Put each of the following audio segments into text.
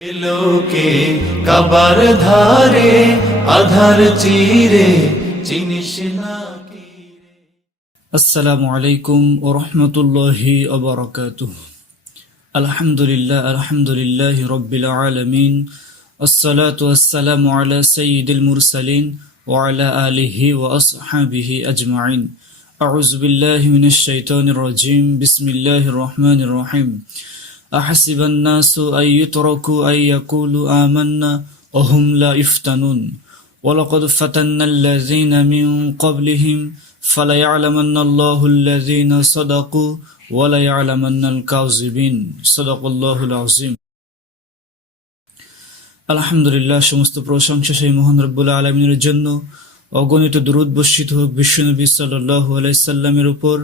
লোকে কাবার ধারে, আধার চিরে, চিনিস না আসসালামু আলাইকুম ও রহমতুল্লাহি আলহামদুলিল্লাহ আলহামদুলিল্লাহ রব্বিল আলমিন। আসসালাতু আসসালামু আলা সাইয়িদুল মুরসালিন ও আলা আলিহি ও আসহাবিহি আজমাইন। আউযু বিল্লাহি মিনাশ শাইতানির রাজিম। বিসমিল্লাহির রহমানির রহিম। أحسب الناس أن يتركوا أن يقولوا آمنا وهم لا يفتنون ولقد فتنا الذين من قبلهم فليعلمن الله الذين صدقوا وليعلمن الكاذبين صدق الله العظيم আলহামদুলিল্লাহ সমস্ত প্রশংসা সেই মহান রব্বুল আলমিনের জন্য অগণিত দুরুদ বর্ষিত হোক বিশ্বনবী সাল্লাহ আলাইসাল্লামের উপর,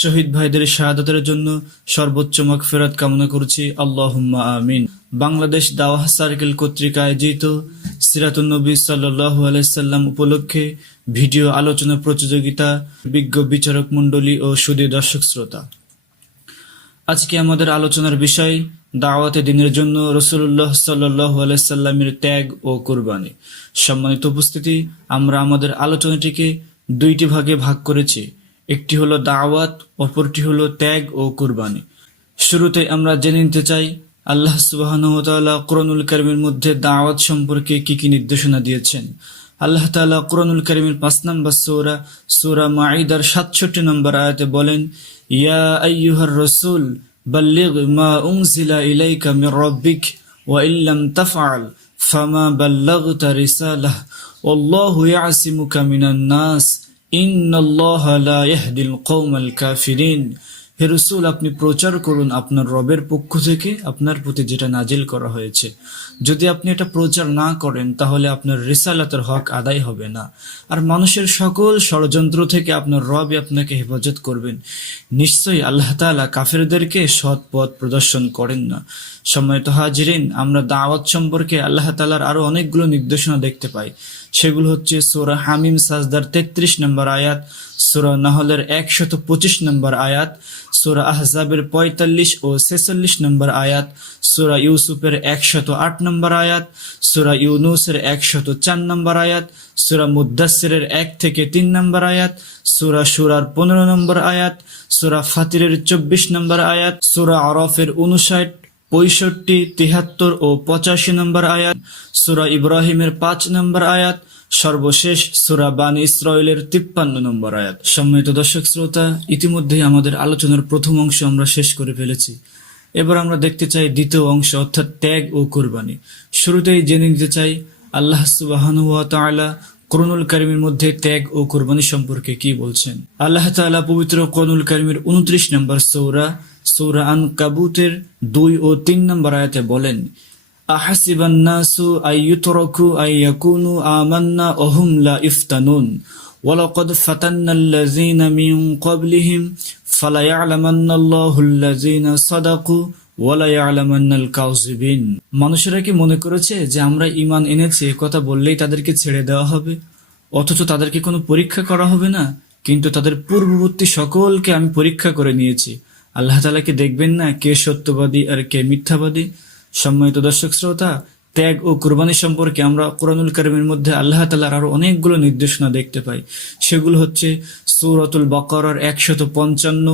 শহীদ ভাইদের শাহাদাতের জন্য সর্বোচ্চ মাগফেরাত কামনা করছি। আল্লাহুম্মা আমিন। বাংলাদেশ দাওয়াহ সার্কেল কর্তৃক আয়োজিত সিরাতুল নবী সাল্লাহ আলাইসাল্লাম উপলক্ষে ভিডিও আলোচনা প্রতিযোগিতা বিজ্ঞ বিচারক মণ্ডলী ও সুদী দর্শক শ্রোতা। আজকে আমাদের আলোচনার বিষয় দাওয়াতে দিনের জন্য রসুল্লাহ সাল্লাহ আলাইসাল্লামের ত্যাগ ও কোরবানি। সম্মানিত উপস্থিতি, আমরা আমাদের আলোচনাটিকে দুইটি ভাগে ভাগ করেছি। একটি হলো দাওয়াত, অপরটি হলো ত্যাগ ও কোরবানি। শুরুতে আমরা জেনে নিতে চাই, আল্লাহ সুবাহানুতালা কোরআনুল করিমের মধ্যে দাওয়াত সম্পর্কে কি কি নির্দেশনা দিয়েছেন? আল্লাহ তাআলা কোরআনুল করিমের পাঁচ নম্বর সৌরা সৌরা মাঈদার সাতষট্টি নম্বর আয়াতে বলেন, ইয়া আইয়ুহার রসুল بلغ ما أنزل إليك من ربك وإن لم تفعل فما بلغت رساله. والله يعصمك من الناس. إن الله لا يهدي القوم الكافرين. হে রসুল, আপনি প্রচার করুন আপনার রবের পক্ষ থেকে আপনার প্রতি যেটা নাজিল করা হয়েছে। যদি আপনি এটা প্রচার না করেন, তাহলে আপনার রিসালাতের হক আদায় হবে না। আর মানুষের সকল ষড়যন্ত্র থেকে আপনার রবই আপনাকে হেফাজত করবেন। নিশ্চয়ই আল্লাহ তাআলা কাফেরদেরকে সৎ পথ প্রদর্শন করেন না। সম্মানিত হাজিরিন, আমরা দাওয়াত সম্পর্কে আল্লাহ তালার আরও অনেকগুলো নির্দেশনা দেখতে পাই। সেগুলো হচ্ছে সোরা হামিম সাজদার তেত্রিশ নম্বর আয়াত সুরা নাহলের একশত পঁচিশ নম্বর আয়াত, সুরা আহজাবের পঁয়তাল্লিশ ও ছেচল্লিশ নম্বর আয়াত, সুরা ইউসুফের একশত আট নম্বর আয়াত, সুরা ইউনুসের একশত চার নম্বর আয়াত, সুরা মুদাসিরের এক থেকে তিন নম্বর আয়াত, সুরা সুরার পনেরো নম্বর আয়াত, সুরা ফাতিরের চব্বিশ নম্বর আয়াত, সুরা আরফের উনষাট পঁয়ষট্টি, তিহাত্তর ও পঁচাশি নম্বর আয়াত, সুরা ইব্রাহিমের পাঁচ নম্বর আয়াত সর্বশেষ সুরা বান ইসরায়েলের তিপ্পান্ন নম্বর আয়াত। সম্মানিত দর্শক শ্রোতা, ইতিমধ্যেই আমাদের আলোচনার প্রথম অংশ আমরা শেষ করে ফেলেছি। এবার আমরা দেখতে চাই দ্বিতীয় অংশ, অর্থাৎ ত্যাগ ও কোরবানি। শুরুতেই জেনে নিতে চাই, আল্লাহ সুবাহানু তাআলা করুনুল কারিমের মধ্যে ত্যাগ ও কোরবানি সম্পর্কে কি বলছেন? আল্লাহ তাআলা পবিত্র করুনুল কারিমের উনত্রিশ নম্বর সৌরা সৌরা আন কাবুতের দুই ও তিন নম্বর আয়াতে বলেন أحسب الناس أن يتركوا أن يكونوا آمنا وهم لا يفتنون ولقد فتنا الذين من قبلهم فليعلمن الله الذين صدقوا وَلَيَعْلَمَنَّ الْكَاذِبِينَ মানুষেরা কি মনে করেছে যে আমরা ঈমান এনেছি এ কথা বললেই তাদেরকে ছেড়ে দেওয়া হবে অথচ তাদেরকে কোনো পরীক্ষা করা হবে না কিন্তু তাদের পূর্ববর্তী সকলকে আমি পরীক্ষা করে নিয়েছি আল্লাহ তাআলা কি দেখবেন না কে সত্যবাদী আর কে মিথ্যাবাদী সম্মানিত দর্শক শ্রোতা, ত্যাগ ও কোরবানি সম্পর্কে আমরা কোরআনুল করিমের মধ্যে আল্লাহ তালার আরও অনেকগুলো নির্দেশনা দেখতে পাই। সেগুলো হচ্ছে সুরতুল বকরার একশত পঞ্চান্ন,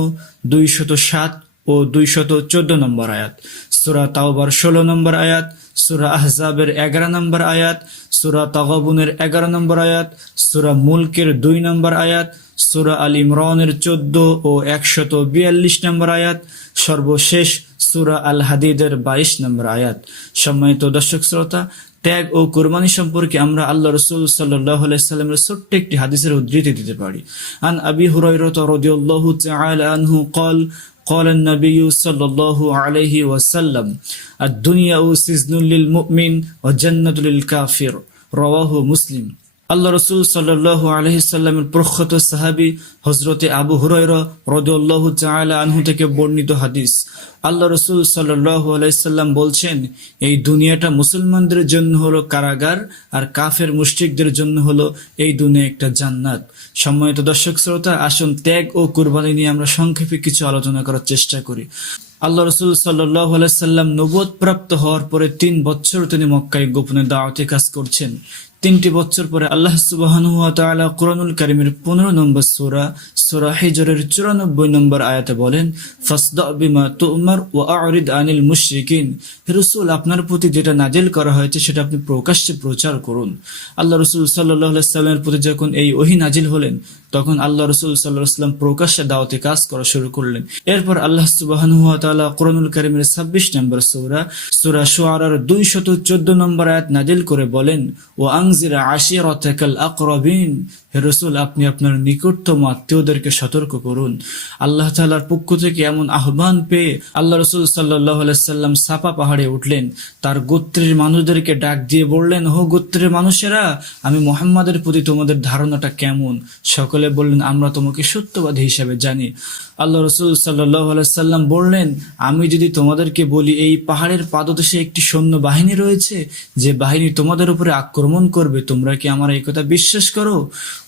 দুইশত সাত ও দুইশত চোদ্দ নম্বর আয়াত। সুরা তাওবার ষোলো নম্বর আয়াত সুরা আহজাবের এগারো নম্বর আয়াত সুরা তাগাবুনের এগারো নম্বর আয়াত সুরা মুলকের দুই নম্বর আয়াত সুরা আল ইমরানের চোদ্দ ও একশত বিয়াল্লিশ নম্বর আয়াত সর্বশেষ সুরা আল হাদিদের বাইশ নম্বর আয়াত সম্মানিত দর্শক শ্রোতা ত্যাগ ও কোরবানি সম্পর্কে আমরা আল্লাহ রসুল সাল্লামের ছোট্ট একটি হাদিসের উদ্ধৃতি দিতে পারি আন আবি হুরাইরত রাদিয়াল্লাহু তাআলা আনহু قال قال النبي صلى الله عليه وسلم الدنيا سجن للمؤمن وجنة للكافر. رواه مسلم. আল্লাহ রসুল সাল্লাহ আলহিসাল্লামের প্রখ্যাত সাহাবি হজরতে আবু হুরাইরা রদুল্লাহ আনহু থেকে বর্ণিত হাদিস। আল্লাহ রসুল সাল্লাহ আলাইসাল্লাম বলছেন, এই দুনিয়াটা মুসলমানদের জন্য হলো কারাগার আর কাফের মুশরিকদের জন্য হলো এই দুনিয়া একটা জান্নাত। সম্মানিত দর্শক শ্রোতা, আসুন ত্যাগ ও কুরবানি নিয়ে আমরা সংক্ষেপে কিছু আলোচনা করার চেষ্টা করি। আল্লাহ রসুল সাল্লাহ নবদ প্রাপ্ত হওয়ার পরে তিন বছর তিনি মক্কায় গোপনে দাওয়াতে কাজ করছেন। তিনটি বছর পরে আল্লাহ সুবাহানু তাআলা কোরআনুল করিমের পনেরো নম্বর সোরা সোরা হিজরের চুরানব্বই নম্বর আয়াতে বলেন, ফাসদা বিমা তুমার ও আরিদ আনিল মুশরিকিন। রসুল, আপনার প্রতি যেটা নাজেল করা হয়েছে সেটা আপনি প্রকাশ্যে প্রচার করুন। আল্লাহ রসুল সাল্লাহ সাল্লামের প্রতি যখন এই ওহি নাজিল হলেন তখন আল্লাহ রসুল সাল্লাহ সাল্লাম প্রকাশ্যে দাওয়াতে কাজ করা শুরু করলেন। এরপর আল্লাহ সুবাহানু কোরআনুল কারিমের ছাব্বিশ নম্বর সূরা সূরা শুআরার দুই শত চোদ্দ নম্বর আয়াত নাজিল করে বলেন ও আংজিরা আশিরাতাকাল আকরাবিন হে রসুল, আপনি আপনার নিকটতম আত্মীয়দেরকে সতর্ক করুন। আল্লাহ তাআলার পক্ষ থেকে এমন আহ্বান পেয়ে আল্লাহ রসুল সাল্লাহ সাল্লাম সাপা পাহাড়ে উঠলেন। তার গোত্রের মানুষদেরকে ডাক দিয়ে বললেন হো গোত্রের মানুষেরা, আমি মোহাম্মদের প্রতি তোমাদের ধারণাটা কেমন? সকলে বললেন, আমরা তোমাকে সত্যবাদী হিসেবে জানি। আল্লাহ রসুল সাল্লাহ সাল্লাম বললেন, আমি যদি তোমাদেরকে বলি, এই পাহাড়ের পাদদেশে একটি সৈন্য বাহিনী রয়েছে, যে বাহিনী তোমাদের উপরে আক্রমণ করবে, তোমরা কি আমার এই কথা বিশ্বাস করো?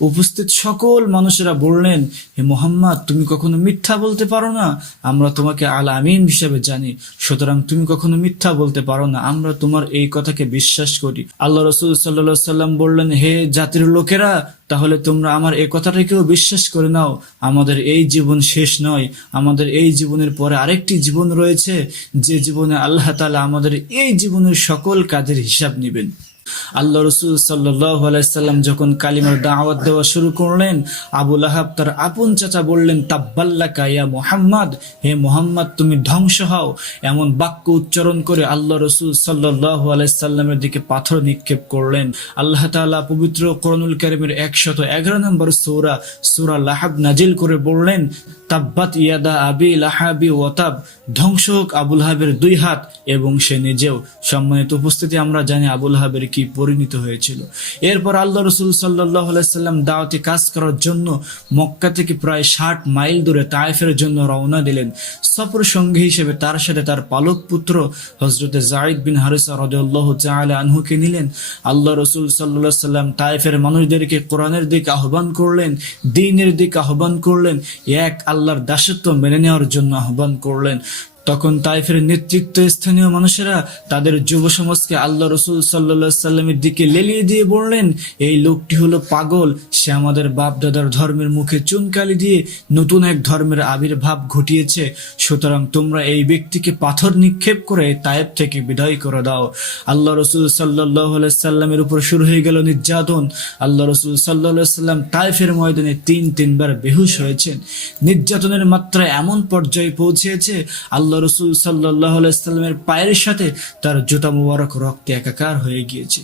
উপস্থিত সকল মানুষেরা বললেন, হে মোহাম্মদ, তুমি কখনো মিথ্যা বলতে পারো না, আমরা তোমাকে আল আমিন হিসেবে জানি, সুতরাং তুমি কখনো মিথ্যা বলতে পারো না, আমরা তোমার এই কথাকে বিশ্বাস করি। আল্লাহ রসুল সাল্লা সাল্লাম বললেন, হে জাতির লোকেরা, তাহলে তোমরা আমার এই কথাটাকেও বিশ্বাস করে নাও, আমাদের এই জীবন শেষ নয়। আমাদের এই জীবনের পরে আরেকটি জীবন রয়েছে, যে জীবনে আল্লাহ তালা আমাদের এই জীবনের সকল কাজের হিসাব নেবেন। আল্লাহ রসুল সাল্লাম যখন কালিমার দাওয়াত দেওয়া শুরু করলেন আবুল আহাব তার আপন চাচা বললেন তাব্বাল্লা কাইয়া মোহাম্মদ, হে মোহাম্মদ, তুমি ধ্বংস হও। এমন বাক্য উচ্চারণ করে আল্লাহ রসুল সাল্লাহ আলাইসাল্লামের দিকে পাথর নিক্ষেপ করলেন। আল্লাহ তাআলা পবিত্র করনুল কারিমের একশত এগারো নম্বর সৌরা, সুরা লাহাব নাজিল করে বললেন, তাব্বাত ইয়াদা আবি লাহাবি ওয়াতাব ধ্বংস হোক আবুল হাবের দুই হাত এবং সে নিজেও। সম্মানিত উপস্থিতি, আমরা জানি আবুল হাবের কি পরিণত হয়েছিল। এরপর আল্লাহ রসুল সাল্লাহ সাল্লাম দাওয়াতে কাজ করার জন্য মক্কা থেকে প্রায় ষাট মাইল দূরে তায়েফের জন্য রওনা দিলেন। সফর সঙ্গী হিসেবে তার সাথে তার পালক পুত্র হজরতে জাইদ বিন হারিসা রদাল্লাহ চাআলা আনহুকে নিলেন। আল্লাহ রসুল সাল্লাহ সাল্লাম তায়েফের মানুষদেরকে কোরআনের দিকে আহ্বান করলেন, দিনের দিকে আহ্বান করলেন, এক আল্লাহর দাসত্ব মেনে নেওয়ার জন্য আহ্বান করলেন। তখন তাইফের নেতৃত্ব স্থানীয় মানুষেরা তাদের যুব সমাজকে আল্লাহ রসুল সাল্লা সাল্লামের দিকে লেলিয়ে দিয়ে বললেন, এই লোকটি হলো পাগল। সে আমাদের বাপ দাদার ধর্মের মুখে চুনকালি দিয়ে নতুন এক ধর্মের আবির্ভাব ঘটিয়েছে। সুতরাং তোমরা এই ব্যক্তিকে পাথর নিক্ষেপ করে তায়েব থেকে বিদায় করে দাও। আল্লাহ রসুল সাল্লাহ সাল্লামের উপর শুরু হয়ে গেল নির্যাতন। আল্লাহ রসুল সাল্লাহ সাল্লাম তাইফের ময়দানে তিন তিনবার বেহুশ হয়েছেন। নির্যাতনের মাত্রা এমন পর্যায়ে পৌঁছেছে, আল্লাহ রসুল সাল্লাহ সাল্লামের পায়ের সাথে তার জুতা মুবারক রক্তে একাকার হয়ে গিয়েছে।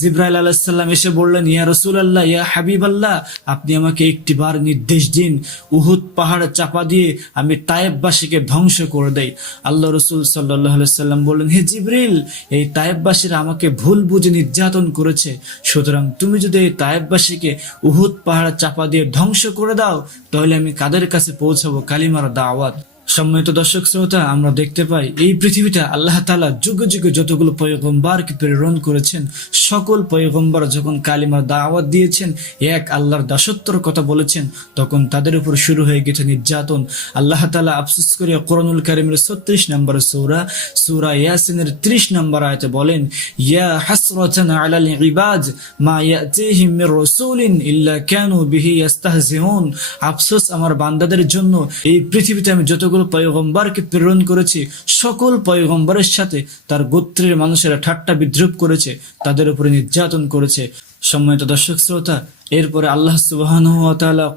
জিব্রাইল আলাহিসাল্লাম এসে বললেন, ইয়া রসুল আল্লাহ ইয়া হাবিব আল্লাহ আপনি আমাকে একটি বার নির্দেশ দিন, উহুদ পাহাড় চাপা দিয়ে আমি তায়েববাসীকে ধ্বংস করে দেই। আল্লাহ রসুল সাল্লাহ সাল্লাম বললেন, হে জিব্রিল এই তায়েববাসীরা আমাকে ভুল বুঝে নির্যাতন করেছে। সুতরাং তুমি যদি এই তায়েববাসীকে উহুদ পাহাড় চাপা দিয়ে ধ্বংস করে দাও, তাহলে আমি কাদের কাছে পৌঁছাবো? কালিমার দাওয়াত। সম্মানিত দর্শক শ্রোতা, আমরা দেখতে পাই এই পৃথিবীটা আল্লাহ তালা যুগে যুগে যতগুলো পয়গম্বারকে প্রেরণ করেছেন, সকল পয়গম্বর যখন কালিমার দাওয়াত দিয়েছেন, এক আল্লাহর দাসত্বর কথা বলেছেন, তখন তাদের উপর শুরু হয়ে গেছে নির্যাতন। আল্লাহ তালা আফসোস করে কোরআনুল কারিমের ছত্রিশ নম্বর সৌরা সৌরা ইয়াসিনের ত্রিশ নম্বর আয়তে বলেন, ইয়া হাসরাতান আলাল ইবাদ মা ইয়াতিহিম মির রাসূলিন ইল্লা কানু বিহি ইস্তাহজিউন আফসোস আমার বান্দাদের জন্য, এই পৃথিবীতে আমি যতগুলো পয়গম্বরকে প্রেরণ করেছি, সকল পয়গম্বরের সাথে তার গোত্রের মানুষেরা ঠাট্টা বিদ্রুপ করেছে, তাদের উপরে নির্যাতন করেছে। সম্মানিত দর্শক শ্রোতা, এরপরে আল্লাহ সুবহান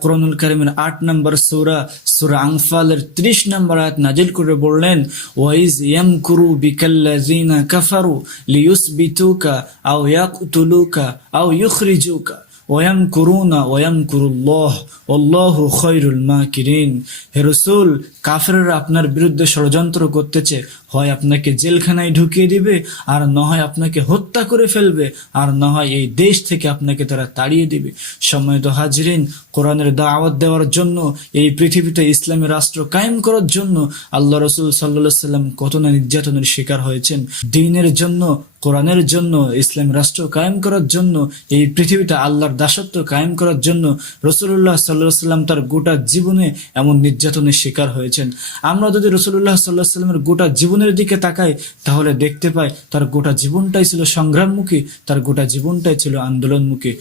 কোরআনুল কারিমের আট নম্বর সৌরা, সুরা আংফালের ত্রিশ নম্বর আয়াত নাজিল করে বললেন, ওয়াইজ ইয়ামকুরু বিকাল্লাযিনা কাফারু লিয়ুসবিতুকা আও ইয়াকতুলুকা ইউখরিজুকা। কাফেররা আপনার বিরুদ্ধে ষড়যন্ত্র করতেছে, হয় আপনাকে জেলখানায় ঢুকিয়ে দিবে, আর না হয় আপনাকে হত্যা করে ফেলবে, আর না হয় এই দেশ থেকে আপনাকে তারা তাড়িয়ে দিবে। সম্মানিত হাজরিন, কোরআনের দাওয়াত দেওয়ার জন্য, এই পৃথিবীতে ইসলামী রাষ্ট্র কায়েম করার জন্য আল্লাহ রসুল সাল্লাহ সাল্লাম কত না নির্যাতনের শিকার হয়েছেন। দিনের জন্য কোরআনের জন্য, ইসলাম রাষ্ট্র কায়েম করার জন্য, এই পৃথিবীটা আল্লাহর দাসত্ব কায়েম করার জন্য রসুল্লাহ সাল্লাহ সাল্লাম তার গোটা জীবনে এমন নির্যাতনের শিকার হয়েছেন। আমরা যদি রসুল্লাহ সাল্লাহ সাল্লামের গোটা জীবনের দিকে তাকাই, তাহলে দেখতে পাই তার গোটা জীবনটাই ছিল সংগ্রামমুখী, তার গোটা জীবনটাই ছিল আন্দোলনমুখী।